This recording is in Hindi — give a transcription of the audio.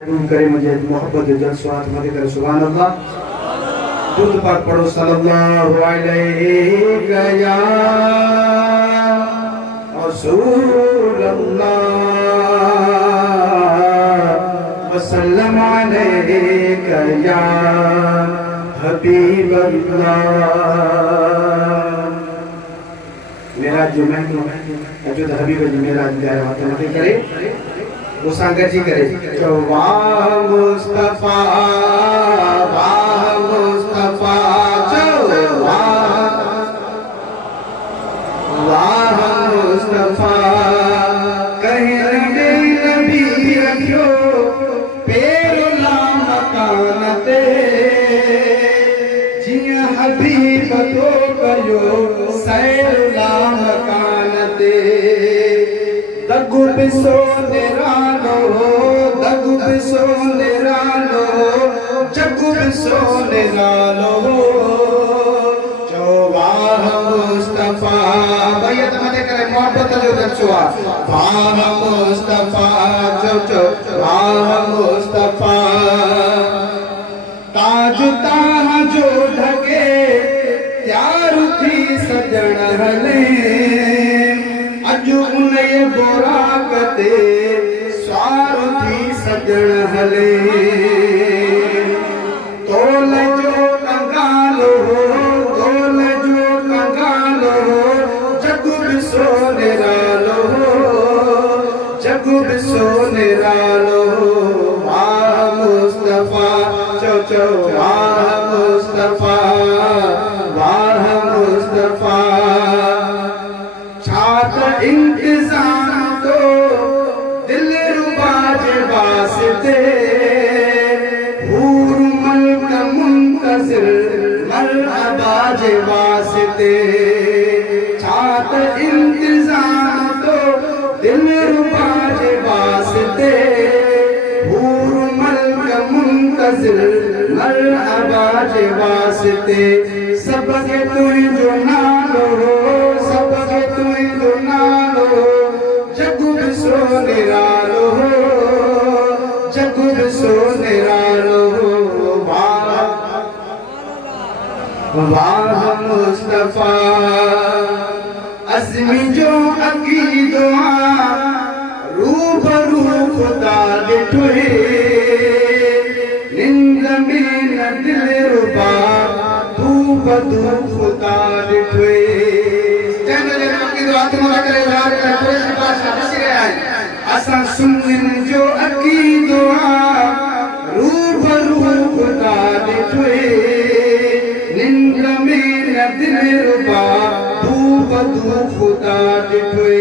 करे मुझे मोहब्बत जलसवात मत कर सुभान अल्लाह। दुरूद पाक पढ़ो सल्लल्लाहु अलैहि या रसूल अल्लाह वसल्लम अलैका या हबीब अल्लाह। मेरा जो मैं जो हबीब जी मेरा मत करे वो संगत जी करे तो वाह मुस्तफा जो वाह मुस्तफा कहीं नबी रखियो पेरुला मकानते जिया हबीब तो कयो सैरुला मकानते दगु बिसो निरालो दगु बिसो निरालो जगु बिसो निरालो जो वाह मुस्तफा भैया तुम्हारे करे मोहब्बत जो दचुआ वाह मुस्तफा जो वाह मुस्तफा ताज ताहा जो ढके त्यार थी सजण हले अजु उनय बोराकते स्वार्थी सजण हले तोल जो कंगालो जगु बिसो निरालो जगु बिसो निरालो वाह मुस्तफा चो वाह मुस्तफा वाह मुस्तफा इंतजाम तो दिल रुबाज वास्ते हूर मल्क मुंतज़िर मरहबाज वास्ते छात इंतजाम तो दिल रुबाज वास्ते हूर मल्क मुंतज़िर मरहबाज वास्ते सबके तुई जो नालो सबके तुई जो नालो जगु बिसो निरालो जगु बिसो निरालो वाह मुस्तफा अज़मी जो अकीदो रूबरू खुदा डिठे निंद में न दिल रुबा तू बदू खुदा डिठे असा सुनिन जो अकीदो रूबरू खुदा डिठे निंद में न दिल रुबा तू बदू खुदा डिठे